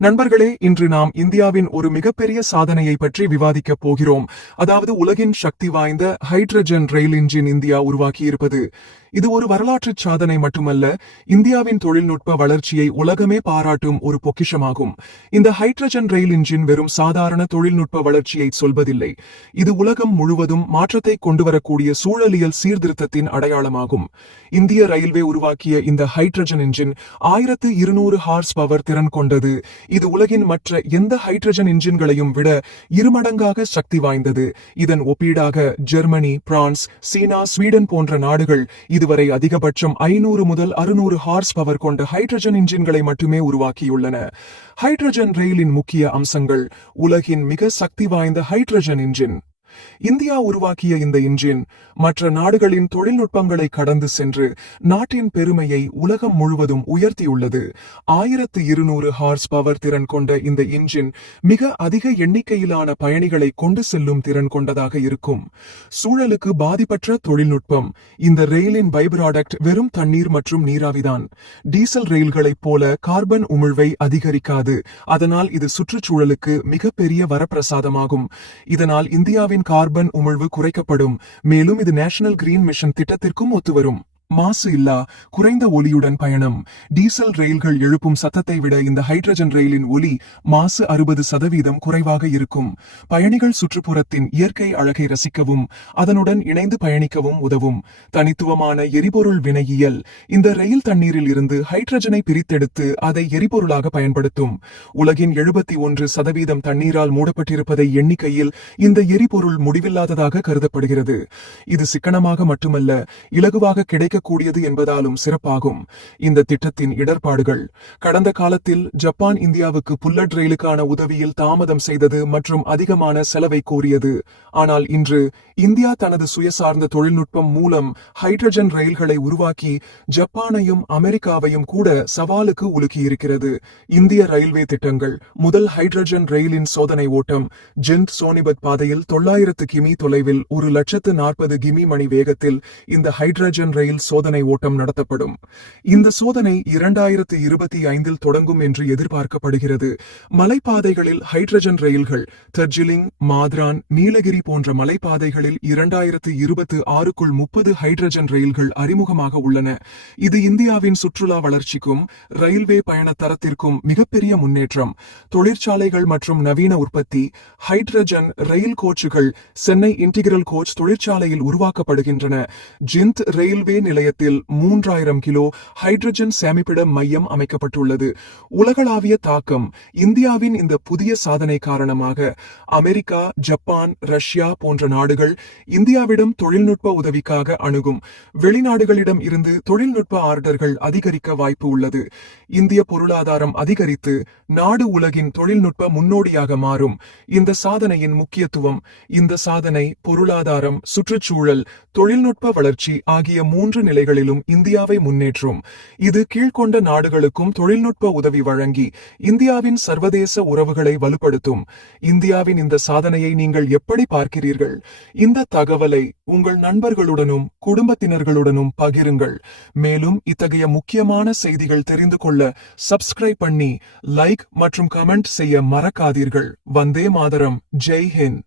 நண்பர்களே, இன்று நாம் இந்தியாவின் ஒரு மிகப்பெரிய சாதனையை பற்றி விவாதிக்கப் போகிறோம். அதாவது உலகின் சக்தி வாய்ந்த ஹைட்ரஜன் ரயில் இன்ஜின் இந்தியா உருவாக்கியிருப்பது. இது ஒரு வரலாற்றுச் சாதனை மட்டுமல்ல, இந்தியாவின் தொழில்நுட்ப வளர்ச்சியை உலகமே பாராட்டும் ஒரு பொக்கிஷமாகும். இந்த ஹைட்ரஜன் ரயில் இன்ஜின் வெறும் சாதாரண தொழில்நுட்ப வளர்ச்சியை சொல்வதில்லை. இது உலகம் முழுவதும் மாற்றத்தை கொண்டுவரக்கூடிய சூழலியல் சீர்திருத்தத்தின் அடையாளமாகும். இந்திய ரயில்வே உருவாக்கிய இந்த ஹைட்ரஜன் இன்ஜின் 1200 ஹார்ஸ் பவர் திறன் கொண்டது. இது உலகின் மற்ற எந்த ஹைட்ரஜன் இன்ஜின்களையும் விட இருமடங்காக சக்தி வாய்ந்தது. இதன் ஒப்பீடாக ஜெர்மனி, பிரான்ஸ், சீனா, ஸ்வீடன் போன்ற நாடுகள் இதுவரை அதிகபட்சம் 500 முதல் 600 ஹார்ஸ் பவர் கொண்ட ஹைட்ரஜன் இன்ஜின்களை மட்டுமே உருவாக்கியுள்ளன. ஹைட்ரஜன் ரயிலின் முக்கிய அம்சங்கள். உலகின் மிக சக்தி வாய்ந்த ஹைட்ரஜன் இன்ஜின். இந்தியா உருவாக்கிய இந்த இன்ஜின் மற்ற நாடுகளின் தொழில்நுட்பங்களை கடந்து சென்று நாட்டின் பெருமையை உலகம் முழுவதும் உயர்த்தியுள்ளது. 1200 ஹார்ஸ் பவர் திறன் கொண்ட இந்த இன்ஜின் மிக அதிக எண்ணிக்கையிலான பயணிகளை கொண்டு செல்லும் திறன் கொண்டதாக இருக்கும். சூழலுக்கு பாதிப்பற்ற தொழில்நுட்பம். இந்த ரயிலின் பை ப்ராடக்ட் வெறும் தண்ணீர் மற்றும் நீராவிதான். டீசல் ரயில்களைப் போல கார்பன் உமிழ்வை அதிகரிக்காது. அதனால் இது சுற்றுச்சூழலுக்கு மிகப்பெரிய வரப்பிரசாதமாகும். இதனால் இந்தியாவின் கார்பன் உமிழ்வு குறைக்கப்படும். மேலும் இது நேஷனல் கிரீன் மிஷன் திட்டத்திற்கும் ஒத்துவரும். மாசு இல்லா, குறைந்த ஒலியுடன் பயணம். டீசல் ரயில்கள் எழுப்பும் சத்தத்தை விட இந்த ஹைட்ரஜன் ரயிலின் ஒலி மாசு 60% குறைவாக இருக்கும். பயணிகள் சுற்றுப்புறத்தின் இயற்கை அழகை ரசிக்கவும் அதனுடன் இணைந்து பயணிக்கவும் உதவும். தனித்துவமான எரிபொருள் வினையியல். இந்த ரயில் தண்ணீரில் இருந்து ஹைட்ரஜனை பிரித்தெடுத்து அதை எரிபொருளாக பயன்படுத்தும். உலகின் 71% தண்ணீரால் மூடப்பட்டிருப்பதை எண்ணிக்கையில் இந்த எரிபொருள் முடிவில்லாததாக கருதப்படுகிறது. இது சிக்கனமாக மட்டுமல்ல, இலகுவாக கிடைக்க கூடியது என்பதாலும் சிறப்பாகும். இந்த திட்டத்தின் இடர்பாடுகள். கடந்த காலத்தில் ஜப்பான் இந்தியாவுக்கு புல்லட் ரயிலுக்கான உதவியில் தாமதம் செய்தது மற்றும் அதிகமான செலவை கோரியது. ஆனால் இன்று இந்தியா தனது சுயசார்ந்த தொழில்நுட்பம் மூலம் ஹைட்ரஜன் ரயில்களை உருவாக்கி ஜப்பானையும் அமெரிக்காவையும் கூட சவாலுக்கு உலுக்கியிருக்கிறது. இந்திய ரயில்வே திட்டங்கள். முதல் ஹைட்ரஜன் ரயிலின் சோதனை ஓட்டம். ஜிந்த் சோனிபத் பாதையில் 900 கிமி தொலைவில் 140 கிமி மணி வேகத்தில் இந்த ஹைட்ரஜன் ரயில் சோதனை ஓட்டம் நடத்தப்படும். இந்த சோதனை 2025 தொடங்கும் என்று எதிர்பார்க்கப்படுகிறது. மலைப்பாதைகளில் ஹைட்ரஜன் ரயில்கள். தர்ஜிலிங், மாத்ரான், நீலகிரி போன்ற மலைப்பாதைகளில் 2026க்குள் 30 ஹைட்ரஜன் ரயில்கள் அறிமுகமாக உள்ளன. இது இந்தியாவின் சுற்றுலா வளர்ச்சிக்கும் ரயில்வே பயண தரத்திற்கும் மிகப்பெரிய முன்னேற்றம். தொழிற்சாலைகள் மற்றும் நவீன உற்பத்தி. ஹைட்ரஜன் ரயில் கோச்சுகள் சென்னை இன்டிகிரல் கோச் தொழிற்சாலையில் உருவாக்கப்படுகின்றன. ஜிந்த் ரயில்வே நிலையத்தில் 3000 கிலோ ஹைட்ரஜன் சேமிப்பிட மையம் அமைக்கப்பட்டுள்ளது. உலகளாவிய தாக்கம். இந்தியாவின் இந்த புதிய சாதனை காரணமாக அமெரிக்கா, ஜப்பான், ரஷ்யா போன்ற நாடுகள் இந்தியாவிடம் தொழில்நுட்ப உதவிக்காக அணுகும். வெளிநாடுகளிடம் இருந்து தொழில்நுட்ப ஆர்டர்கள் அதிகரிக்க வாய்ப்பு உள்ளது. இந்திய பொருளாதாரம் அதிகரித்து நாடு உலகின் தொழில்நுட்ப முன்னோடியாக மாறும். இந்த சாதனையின் முக்கியத்துவம். இந்த சாதனை பொருளாதாரம், சுற்றுச்சூழல், தொழில்நுட்ப வளர்ச்சி ஆகிய 3 நிலைகளிலும் இந்தியாவை முன்னேற்றும். இது கீழ்கொண்ட நாடுகளுக்கும் தொழில்நுட்ப உதவி வழங்கி இந்தியாவின் சர்வதேச உறவுகளை வலுப்படுத்தும். இந்தியாவின் இந்த சாதனையை நீங்கள் எப்படி பார்க்கிறீர்கள்? இந்த தகவலை உங்கள் நண்பர்களுடனும் குடும்பத்தினர்களுடனும் பகிருங்கள். மேலும் இத்தகைய முக்கியமான செய்திகள் தெரிந்து கொள்ள சப்ஸ்கிரைப் பண்ணி லைக் மற்றும் கமெண்ட் செய்ய மறக்காதீர்கள். வந்தே மாதரம். ஜெய் ஹிந்த்.